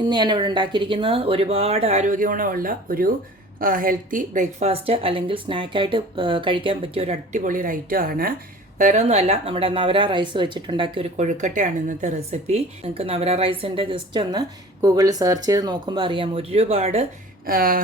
ഇന്ന് ഞാൻ ഇവിടെ ഉണ്ടാക്കിയിരിക്കുന്നത് ഒരുപാട് ആരോഗ്യഗുണമുള്ള ഒരു ഹെൽത്തി ബ്രേക്ക്ഫാസ്റ്റ് അല്ലെങ്കിൽ സ്നാക്കായിട്ട് കഴിക്കാൻ പറ്റിയ ഒരു അടിപൊളി ഒരു ആണ്. വേറെ ഒന്നുമല്ല നമ്മുടെ നവര റൈസ് വെച്ചിട്ടുണ്ടാക്കിയ ഒരു കൊഴുക്കട്ടയാണ് ഇന്നത്തെ റെസിപ്പി നിങ്ങൾക്ക് നവര റൈസിന്റെ ജസ്റ്റ് ഒന്ന് ഗൂഗിളിൽ സെർച്ച് ചെയ്ത് നോക്കുമ്പോൾ അറിയാം ഒരുപാട്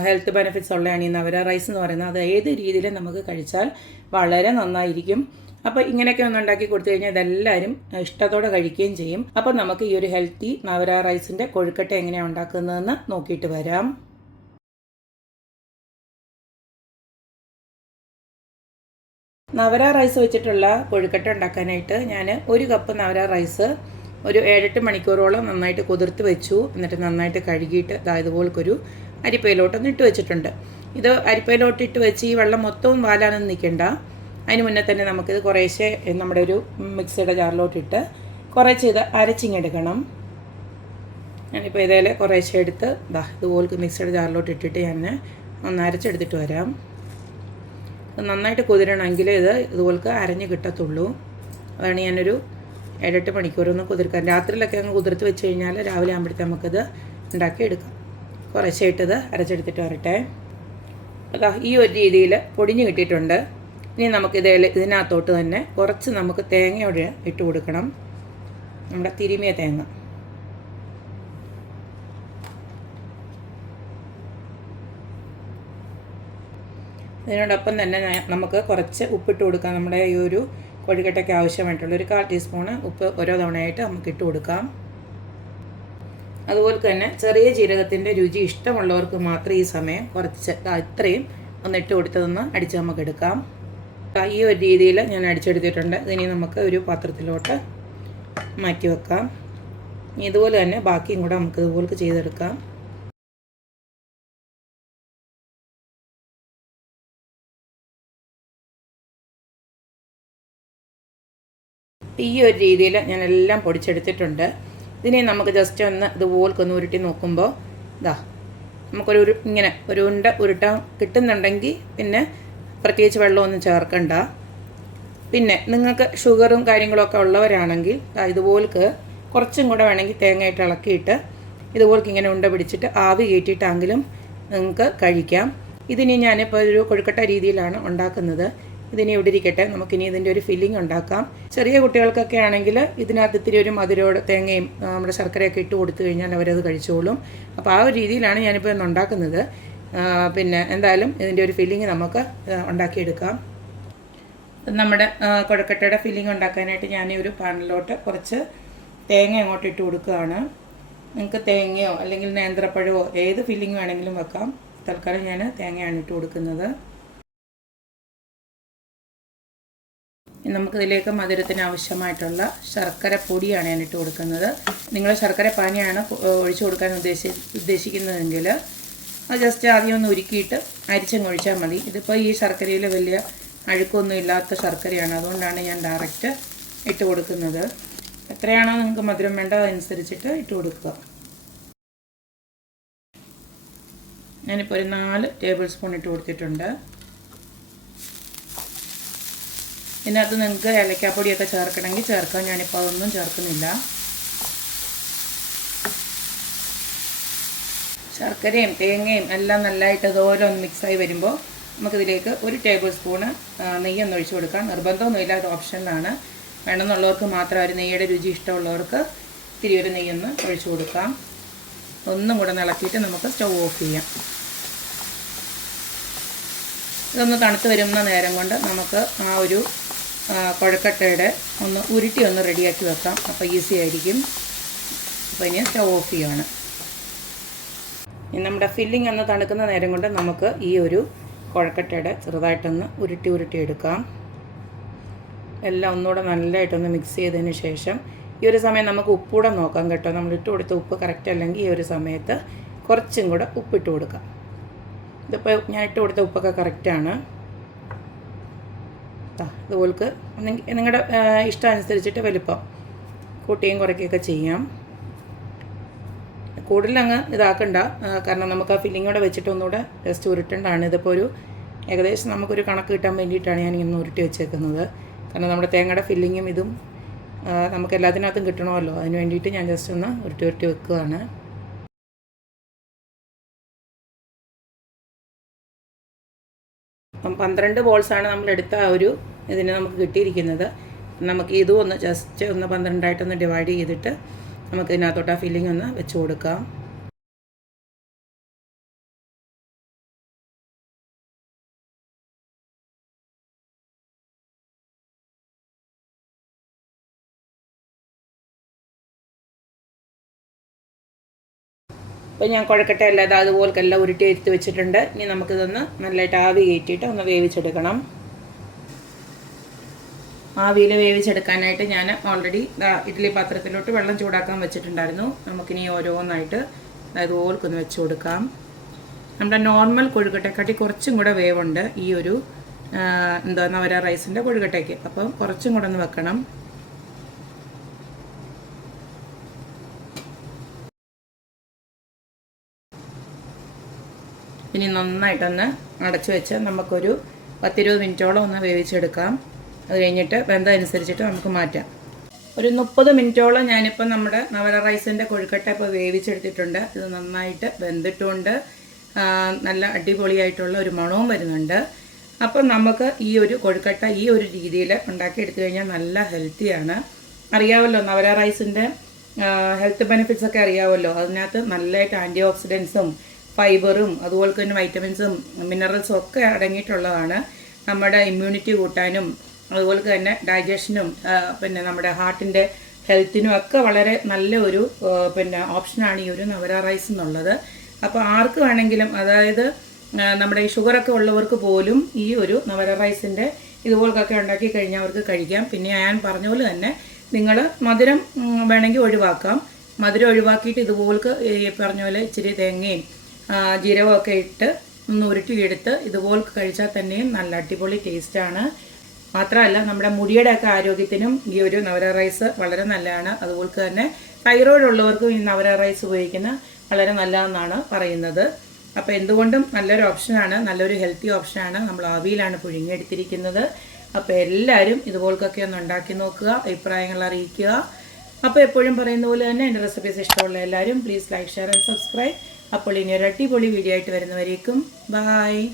ഹെൽത്ത് ബെനിഫിറ്റ്സ് ഉള്ളതാണ് ഈ നവര റൈസ് എന്ന് പറയുന്നത്. അത് ഏത് രീതിയിലും നമുക്ക് കഴിച്ചാൽ വളരെ നന്നായിരിക്കും. അപ്പോൾ ഇങ്ങനെയൊക്കെ ഒന്ന് ഉണ്ടാക്കി കൊടുത്തു കഴിഞ്ഞാൽ ഇതെല്ലാവരും ഇഷ്ടത്തോടെ കഴിക്കുകയും ചെയ്യും. അപ്പോൾ നമുക്ക് ഈ ഒരു ഹെൽത്തി നവര റൈസിന്റെ കൊഴുക്കട്ട എങ്ങനെയാണ് ഉണ്ടാക്കുന്നതെന്ന് നോക്കിയിട്ട് വരാം. നവര റൈസ് വെച്ചിട്ടുള്ള കൊഴുക്കട്ട ഉണ്ടാക്കാനായിട്ട് ഞാൻ ഒരു കപ്പ് നവര റൈസ് ഒരു ഏഴെട്ട് മണിക്കൂറോളം നന്നായിട്ട് കുതിർത്ത് വെച്ചു. എന്നിട്ട് നന്നായിട്ട് കഴുകിയിട്ട് ഇതുപോലൊരു അരിപ്പയിലോട്ടൊന്ന് ഇട്ട് വെച്ചിട്ടുണ്ട്. ഇത് അരിപ്പയിലോട്ട് ഇട്ട് വെച്ച് ഈ വെള്ളം മൊത്തവും വാലാനൊന്നും നിൽക്കണ്ട അതിന് മുന്നേ തന്നെ നമുക്കിത് കുറേശ്ശെ നമ്മുടെ ഒരു മിക്സിയുടെ ജാറിലോട്ടിട്ട് കുറേശ്ശെ ഇത് അരച്ചിങ്ങെടുക്കണം. ഞാനിപ്പോൾ ഇതേലെ കുറേശ്ശെ എടുത്ത് ദാ ഇതുപോലെ മിക്സിയുടെ ജാറിലോട്ട് ഇട്ടിട്ട് ഞാൻ ഒന്ന് അരച്ചെടുത്തിട്ട് വരാം. നന്നായിട്ട് കുതിരണമെങ്കിൽ ഇത് ഇതുപോലെ അരഞ്ഞ് കിട്ടത്തുള്ളൂ. അതാണ് ഞാനൊരു ഏഴെട്ട് മണിക്കൂറൊന്ന് കുതിർക്കാൻ. രാത്രിയിലൊക്കെ അങ്ങ് കുതിർത്ത് വെച്ച് കഴിഞ്ഞാൽ രാവിലെ ആകുമ്പോഴത്തെ നമുക്കിത് ഉണ്ടാക്കി എടുക്കാം കുറേശ്ശെ ഇട്ടത് അരച്ചെടുത്തിട്ട് വരട്ടെ. അതാ ഈ ഒരു രീതിയിൽ പൊടിഞ്ഞ് കിട്ടിയിട്ടുണ്ട്. ഇനി നമുക്ക് ഇതേ ഇതിനകത്തോട്ട് തന്നെ കുറച്ച് നമുക്ക് തേങ്ങയോടെ ഇട്ട് കൊടുക്കണം. നമ്മുടെ തിരുമിയ തേങ്ങ. ഇതിനോടൊപ്പം തന്നെ നമുക്ക് കുറച്ച് ഉപ്പിട്ട് കൊടുക്കാം. നമ്മുടെ ഈ ഒരു കൊഴുക്കട്ടയ്ക്ക് ആവശ്യമായിട്ടുള്ള ഒരു കാൽ ടീസ്പൂണ് ഉപ്പ് ഓരോ തവണയായിട്ട് നമുക്ക് ഇട്ട് കൊടുക്കാം. അതുപോലെ തന്നെ ചെറിയ ജീരകത്തിന്റെ രുചി ഇഷ്ടമുള്ളവർക്ക് മാത്രം ഈ സമയം കുറച്ച് ഇത്രയും ഒന്ന് ഇട്ട് കൊടുത്തതൊന്ന് അടിച്ച് നമുക്ക് എടുക്കാം. ഈ ഒരു രീതിയിൽ ഞാൻ അടിച്ചെടുത്തിട്ടുണ്ട്. ഇനി നമുക്ക് ഒരു പാത്രത്തിലോട്ട് മാറ്റി വെക്കാം. ഇതുപോലെ തന്നെ ബാക്കിയും കൂടെ നമുക്ക് ഇതുപോലെ ചെയ്തെടുക്കാം. ഈ ഒരു രീതിയിൽ ഞാൻ എല്ലാം പൊടിച്ചെടുത്തിട്ടുണ്ട്. ഇതിനെ നമുക്ക് ജസ്റ്റ് ഒന്ന് ഇതുപോലെ ഒന്ന് ഉരുട്ടി നോക്കുമ്പോൾ ഇതാ നമുക്കൊരു ഇങ്ങനെ ഒരു ഉണ്ട ഉരുട്ടാൻ കിട്ടുന്നുണ്ടെങ്കിൽ പിന്നെ പ്രത്യേകിച്ച് വെള്ളമൊന്നും ചേർക്കണ്ട. പിന്നെ നിങ്ങൾക്ക് ഷുഗറും കാര്യങ്ങളൊക്കെ ഉള്ളവരാണെങ്കിൽ ഇതുപോലക്ക് കുറച്ചും കൂടെ വേണമെങ്കിൽ തേങ്ങയിട്ട് ഇളക്കിയിട്ട് ഇതുപോലക്ക് ഇങ്ങനെ ഉണ്ട പിടിച്ചിട്ട് ആവി കയറ്റിയിട്ടെങ്കിലും നിങ്ങൾക്ക് കഴിക്കാം. ഇതിനി ഞാനിപ്പോൾ ഒരു കൊഴുക്കട്ട രീതിയിലാണ് ഉണ്ടാക്കുന്നത്. ഇതിനി ഇവിടെ ഇരിക്കട്ടെ. നമുക്കിനി ഇതിന്റെ ഒരു ഫില്ലിംഗ് ഉണ്ടാക്കാം. ചെറിയ കുട്ടികൾക്കൊക്കെ ആണെങ്കിൽ ഇതിനകത്ത് ഇത്തിരി ഒരു മധുരോട് തേങ്ങയും നമ്മുടെ ശർക്കരയൊക്കെ ഇട്ട് കൊടുത്തു കഴിഞ്ഞാൽ അവരത് കഴിച്ചോളും. അപ്പോൾ ആ ഒരു രീതിയിലാണ് ഞാനിപ്പോൾ ഇന്ന് ഉണ്ടാക്കുന്നത്. പിന്നെ എന്തായാലും ഇതിന്റെ ഒരു ഫില്ലിങ് നമുക്ക് ഉണ്ടാക്കിയെടുക്കാം. നമ്മുടെ കുഴക്കട്ടയുടെ ഫില്ലിങ് ഉണ്ടാക്കാനായിട്ട് ഞാൻ ഒരു പാനിലോട്ട് കുറച്ച് തേങ്ങ അങ്ങോട്ട് ഇട്ട് കൊടുക്കുകയാണ്. നിങ്ങൾക്ക് തേങ്ങയോ അല്ലെങ്കിൽ നേന്ത്രപ്പഴമോ ഏത് ഫില്ലിങ് വേണമെങ്കിലും വെക്കാം. തൽക്കാലം ഞാൻ തേങ്ങയാണ് ഇട്ട് കൊടുക്കുന്നത്. നമുക്കിതിലേക്ക് മധുരത്തിന് ആവശ്യമായിട്ടുള്ള ശർക്കര പൊടിയാണ് ഞാൻ ഇട്ട് കൊടുക്കുന്നത്. നിങ്ങൾ ശർക്കര പാനിയാണ് ഒഴിച്ചു കൊടുക്കാൻ ഉദ്ദേശി ഉദ്ദേശിക്കുന്നതെങ്കിൽ അത് ജസ്റ്റ് ആദ്യം ഒന്ന് ഉരുക്കിയിട്ട് അരിച്ചങ്ങ് ഒഴിച്ചാൽ മതി. ഇതിപ്പോൾ ഈ ശർക്കരയിൽ വലിയ അഴുക്കൊന്നും ഇല്ലാത്ത ശർക്കരയാണ്. അതുകൊണ്ടാണ് ഞാൻ ഡയറക്റ്റ് ഇട്ട് കൊടുക്കുന്നത്. എത്രയാണോ നിങ്ങൾക്ക് മധുരം വേണ്ടത് അതനുസരിച്ചിട്ട് ഇട്ട് കൊടുക്കുക. ഞാനിപ്പോൾ ഒരു നാല് ടേബിൾ സ്പൂൺ ഇട്ട് കൊടുത്തിട്ടുണ്ട്. ഇതിനകത്ത് നിങ്ങൾക്ക് ഏലക്കാപ്പൊടിയൊക്കെ ചേർക്കണമെങ്കിൽ ചേർക്കാം. ഞാനിപ്പോൾ അതൊന്നും ചേർക്കുന്നില്ല. ശർക്കരയും തേങ്ങയും എല്ലാം നല്ലതായിട്ട് അതുപോലെ ഒന്ന് മിക്സായി വരുമ്പോൾ നമുക്കിതിലേക്ക് ഒരു ടേബിൾ സ്പൂണ് നെയ്യൊന്ന് ഒഴിച്ചു കൊടുക്കാം. നിർബന്ധമൊന്നുമില്ല അത് ഓപ്ഷനിലാണ് വേണമെന്നുള്ളവർക്ക് മാത്രം ഒരു നെയ്യുടെ രുചി ഇഷ്ടമുള്ളവർക്ക് ഇത്തിരി ഒരു നെയ്യൊന്ന് ഒഴിച്ചു കൊടുക്കാം. ഒന്നും കൂടെ നിളക്കിയിട്ട് നമുക്ക് സ്റ്റൗ ഓഫ് ചെയ്യാം. ഇതൊന്ന് തണുത്ത് വരുന്ന നേരം കൊണ്ട് നമുക്ക് ആ ഒരു കുഴക്കട്ടയുടെ ഒന്ന് ഉരുട്ടി ഒന്ന് റെഡിയാക്കി വെക്കാം. അപ്പോൾ ഈസി ആയിരിക്കും. അപ്പോൾ ഇനി സ്റ്റൗ ഓഫ് ചെയ്യുകയാണ് നമ്മുടെ ഫില്ലിംഗ് ഒന്ന് തണുക്കുന്ന നേരം കൊണ്ട് നമുക്ക് ഈ ഒരു കുഴക്കട്ടയുടെ ചെറുതായിട്ടൊന്ന് ഉരുട്ടി ഉരുട്ടി എടുക്കാം. എല്ലാം ഒന്നുകൂടെ നല്ലതായിട്ടൊന്ന് മിക്സ് ചെയ്തതിന് ശേഷം ഈ ഒരു സമയം നമുക്ക് ഉപ്പൂടെ നോക്കാം കേട്ടോ. നമ്മൾ ഇട്ട് കൊടുത്ത ഉപ്പ് കറക്റ്റ് അല്ലെങ്കിൽ ഈ ഒരു സമയത്ത് കുറച്ചും കൂടെ ഉപ്പിട്ട് കൊടുക്കാം. ഇതിപ്പോൾ ഞാൻ ഇട്ട് കൊടുത്ത ഉപ്പൊക്കെ കറക്റ്റാണ് ഇതുപോൾക്ക് നിങ്ങളുടെ ഇഷ്ടം അനുസരിച്ചിട്ട് വലിപ്പം കൂട്ടുകയും കുറയ്ക്കുകയൊക്കെ ചെയ്യാം. കൂടുതലങ്ങ് ഇതാക്കണ്ട. കാരണം നമുക്ക് ആ ഫില്ലിംഗ് കൂടെ വെച്ചിട്ട് ഒന്നുകൂടെ ജസ്റ്റ് ഉരുട്ടേണ്ടതാണ്. ഇതിപ്പോൾ ഒരു ഏകദേശം നമുക്കൊരു കണക്ക് കിട്ടാൻ വേണ്ടിയിട്ടാണ് ഞാൻ ഇങ്ങനെ ഉരുട്ടി വെച്ചേക്കുന്നത്. കാരണം നമ്മുടെ തേങ്ങയുടെ ഫില്ലിങ്ങും ഇതും നമുക്ക് എല്ലാത്തിനകത്തും കിട്ടണമല്ലോ. അതിന് വേണ്ടിയിട്ട് ഞാൻ ജസ്റ്റ് ഒന്ന് ഉരുട്ടി ഉരുട്ടി വെക്കുകയാണ്. അപ്പം പന്ത്രണ്ട് ബോൾസാണ് നമ്മളെടുത്ത ആ ഒരു ഇതിന് നമുക്ക് കിട്ടിയിരിക്കുന്നത്. നമുക്ക് ഇതും ഒന്ന് ജസ്റ്റ് ഒന്ന് പന്ത്രണ്ടായിട്ടൊന്ന് ഡിവൈഡ് ചെയ്തിട്ട് നമുക്ക് ഇതിനകത്തോട്ട് ആ ഫില്ലിംഗ് ഒന്ന് വെച്ച് കൊടുക്കാം. അപ്പോൾ ഞാൻ കുഴക്കട്ട അല്ലാതെ അതുപോലെ എല്ലാം ഉരുട്ടി എടുത്ത് വെച്ചിട്ടുണ്ട്. ഇനി നമുക്കിതൊന്ന് നല്ലതായിട്ട് ആവി കയറ്റിയിട്ട് ഒന്ന് വേവിച്ചെടുക്കണം. ആവിയിൽ വേവിച്ചെടുക്കാനായിട്ട് ഞാൻ ഓൾറെഡി ഇഡ്ഡലി പാത്രത്തിലോട്ട് വെള്ളം ചൂടാക്കാൻ വെച്ചിട്ടുണ്ടായിരുന്നു. നമുക്കിനി ഓരോന്നായിട്ട് അതായത് ഓൽക്കൊന്ന് വെച്ച് കൊടുക്കാം. നമ്മുടെ നോർമൽ കൊഴുക്കട്ടയെക്കാട്ടി കുറച്ചും കൂടെ വേവുണ്ട് ഈ ഒരു എന്താ നവര റൈസിന്റെ കൊഴുക്കട്ടയ്ക്ക് അപ്പം കുറച്ചും കൂടെ ഒന്ന് വെക്കണം. ഇനി നന്നായിട്ടൊന്ന് അടച്ചു വെച്ച് നമുക്കൊരു പത്തിരുപത് മിനിറ്റോളം ഒന്ന് വേവിച്ചെടുക്കാം. അത് കഴിഞ്ഞിട്ട് വെന്ത അനുസരിച്ചിട്ട് നമുക്ക് മാറ്റാം. ഒരു മുപ്പത് മിനിറ്റോളം ഞാനിപ്പോൾ നമ്മുടെ നവര റൈസിന്റെ കൊഴുക്കട്ട ഇപ്പോൾ വേവിച്ചെടുത്തിട്ടുണ്ട്. ഇത് നന്നായിട്ട് വെന്തിട്ടുണ്ട്. നല്ല അടിപൊളിയായിട്ടുള്ള ഒരു മണവും വരുന്നുണ്ട്. അപ്പം നമുക്ക് ഈ ഒരു കൊഴുക്കട്ട ഈ ഒരു രീതിയിൽ ഉണ്ടാക്കി എടുത്തു കഴിഞ്ഞാൽ നല്ല ഹെൽത്തിയാണ് അറിയാമല്ലോ നവര റൈസിന്റെ ഹെൽത്ത് ബെനിഫിറ്റ്സ് ഒക്കെ അറിയാമല്ലോ അതിനകത്ത് നല്ലതായിട്ട് ആന്റി ഓക്സിഡൻസും ഫൈബറും അതുപോലെ തന്നെ വൈറ്റമിൻസും മിനറൽസും ഒക്കെ അടങ്ങിയിട്ടുള്ളതാണ്. നമ്മുടെ ഇമ്മ്യൂണിറ്റി കൂട്ടാനും അതുപോലെ തന്നെ ഡൈജഷനും പിന്നെ നമ്മുടെ ഹാർട്ടിന്റെ ഹെൽത്തിനും ഒക്കെ വളരെ നല്ല ഒരു പിന്നെ ഓപ്ഷനാണ് ഈ ഒരു നവര റൈസ് എന്നുള്ളത്. അപ്പോൾ ആർക്ക് വേണമെങ്കിലും അതായത് നമ്മുടെ ഈ ഷുഗറൊക്കെ ഉള്ളവർക്ക് പോലും ഈ ഒരു നവര റൈസിന്റെ ഇതുപോലൊക്കെ ഉണ്ടാക്കി കഴിഞ്ഞാൽ അവർക്ക് കഴിക്കാം. പിന്നെ ഞാൻ പറഞ്ഞ പോലെ തന്നെ നിങ്ങൾ മധുരം വേണമെങ്കിൽ ഒഴിവാക്കാം. മധുരം ഒഴിവാക്കിയിട്ട് ഇതുപോലക്ക് പറഞ്ഞ പോലെ ഇച്ചിരി തേങ്ങയും ജീരകമൊക്കെ ഇട്ട് ഒന്ന് ഉരുട്ടിയെടുത്ത് ഇതുപോലെ കഴിച്ചാൽ തന്നെയും നല്ല അടിപൊളി ടേസ്റ്റാണ് മാത്രമല്ല നമ്മുടെ മുടിയുടെ ഒക്കെ ആരോഗ്യത്തിനും ഈ ഒരു നവര റൈസ് വളരെ നല്ലതാണ്. അതുപോലെ തന്നെ തൈറോയിഡ് ഉള്ളവർക്കും ഈ നവര റൈസ് ഉപയോഗിക്കുന്ന വളരെ നല്ലതെന്നാണ് പറയുന്നത്. അപ്പോൾ എന്തുകൊണ്ടും നല്ലൊരു ഓപ്ഷനാണ് നല്ലൊരു ഹെൽത്തി ഓപ്ഷനാണ് നമ്മൾ ആവിയിലാണ് പുഴുങ്ങിയെടുത്തിരിക്കുന്നത്. അപ്പോൾ എല്ലാവരും ഇതുപോലൊക്കെ ഒന്ന് ഉണ്ടാക്കി നോക്കുക അഭിപ്രായങ്ങൾ അറിയിക്കുക. അപ്പോൾ എപ്പോഴും പറയുന്ന പോലെ തന്നെ എന്റെ റെസിപ്പീസ് ഇഷ്ടമുള്ള എല്ലാവരും please like share and subscribe അപ്പോൾ ഇനി ഒരു അടിപൊളി വീഡിയോ ആയിട്ട് വരുന്നവരേക്കും ബായ്